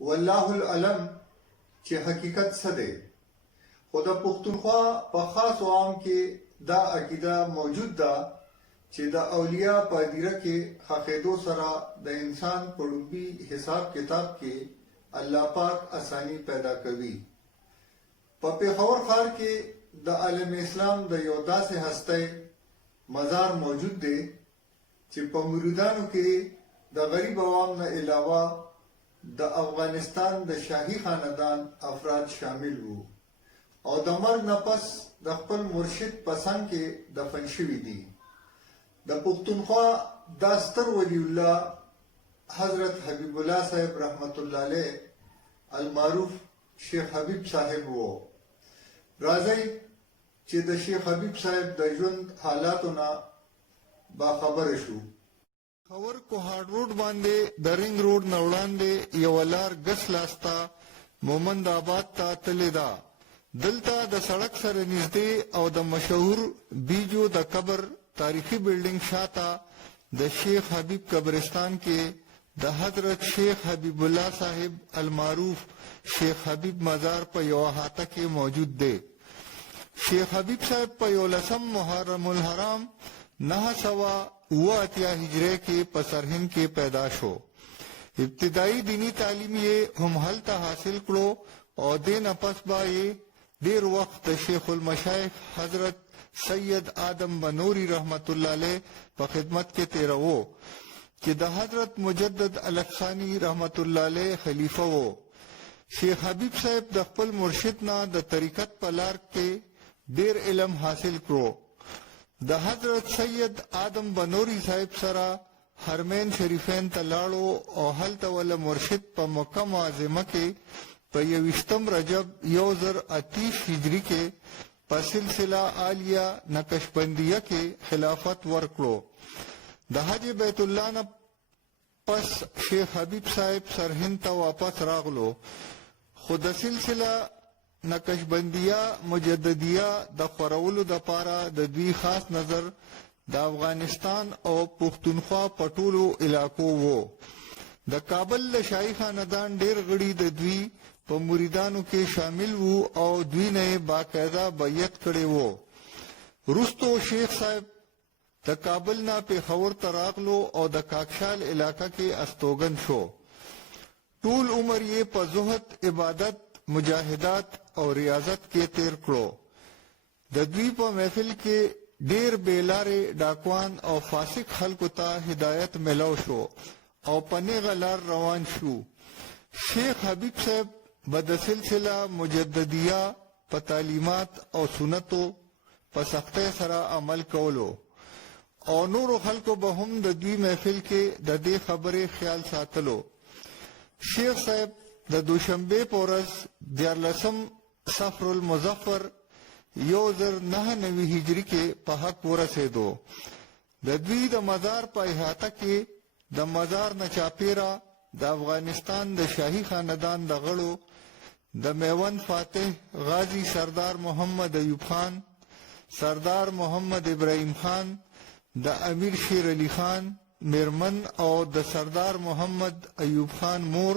والله العلم چې حقیقت څه دی. خو د پښتونخوا په خاص و عام کې دا عقیده موجود ده چې د اولیاء په دیره کې خاخېدو سره د انسان په ډوبي حساب کتاب کې الله پاک اسانی پیدا کوي. په پېښور ښار کې د عالم اسلام د یو داسې هستی مزار موجود دی چې په مریدانو کې د غریب عوام نه علاوه د افغانستان د شاهي خاندان افراد شامل وو او د مرګ نه پس د خپل مرشد په څنګ کې دفن شوي دي. د پښتونخوا دا ستر ولی الله حضرت حبیب الله صاحب رحمت الله علیه المعروف شیخ حبیب صاحب وو. راځئ چې د شیخ حبیب صاحب د ژوند حالاتونه باخبره شو. خور کوهاټ روډ باندې د رنګ روډ نه وړاندې یوه لار ګس لاسته مومند آباد ته تللې ده. دلته د سړک سره نږدې او د مشهور بیجو د قبر تاریخي بلډینګ شاته د شیخ حبیب قبرستان کې د حضرت شیخ حبیب الله صاحب المعروف شیخ حبیب مزار په یو احاطه کې موجود دی. شیخ حبیب صاحب په 11 محرم الحرام 978 هجری کې په سرهند کې پیدا شو. ابتدائی دینی تعلیم یې هم هلته حاصل کړو او دې نه پس به یې ډېر وخت د شیخ المشایخ حضرت سید آدم بنوري رحمت الله علیه په خدمت کې تیروو چې د حضرت مجدد الکسانی رحمت الله علیه خلیفه وو. شیخ حبیب صاحب د خپل مرشد نه د طریقت په لار کې ډېر علم حاصل کړو. د حضرت سید آدم بنوري صاحب سره حرمین شریفین ته لاړو او هلته ول مرشد په مکه معظمه کې په 21 رجب 1028 هجری کې په سلسله عالیه نقشبندیه کې خلافت ورکړو. د حج بیت الله نه پس شیخ حبیب صاحب سرهند ته واپس راغلو خو د سلسله نقشبندیه مجددیه د خورولو دپاره د دوی خاص نظر د افغانستان او پښتونخوا په ټولو علاقو وو. د کابل له شاهي خاندان ډېر غړي د دوی په مریدانو کې شامل وو او دوی نه باقاعده بیعت کړی وو. وروستو شیخ صاحب د کابل نه پېښور ته راغلو او د کاکشال علاقه کې استوګن شو. ټول عمر یې په زهد، عبادت، مجاهدات او ریاضت کې تیر کړو. د دوی په محفل کې ډېر بېلارې ډاکوان او فاسق خلکو ته هدایت ملو شو او په نیغه لار روان شو. شیخ حبیب صاحب به د سلسله مجددیه په تعلیمات او سنتو په سختۍ سره عمل کولو او نورو خلکو به هم د دوی محفل کې د دې خبرې خیال ساتلو. شیخ صاحب د دوشنبې په ورځ 14 صفر المظفر 1099 هجری کې په حق ورسېدو. د دوی د مزار په احاطه کې د مزار نه چاپیره د افغانستان د شاهي خاندان د غړو د میوند فاتح غازی سردار محمد ایوب خان، سردار محمد ابراهیم خان، د امیر شیر علی خان میرمن او د سردار محمد ایوب خان مور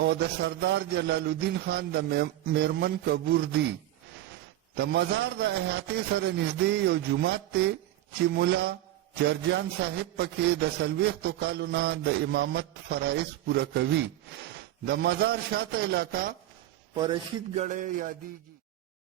او د سردار جلال الدین خان د میرمن کبور دی. د مزار د احاطې سره نږدې یو جومات دی چې مولا جرجان صاحب پکې د 40 کالو نه د امامت فرایض پوره کوي. د مزار شاته علاقه په رشید ګړی یادیږي.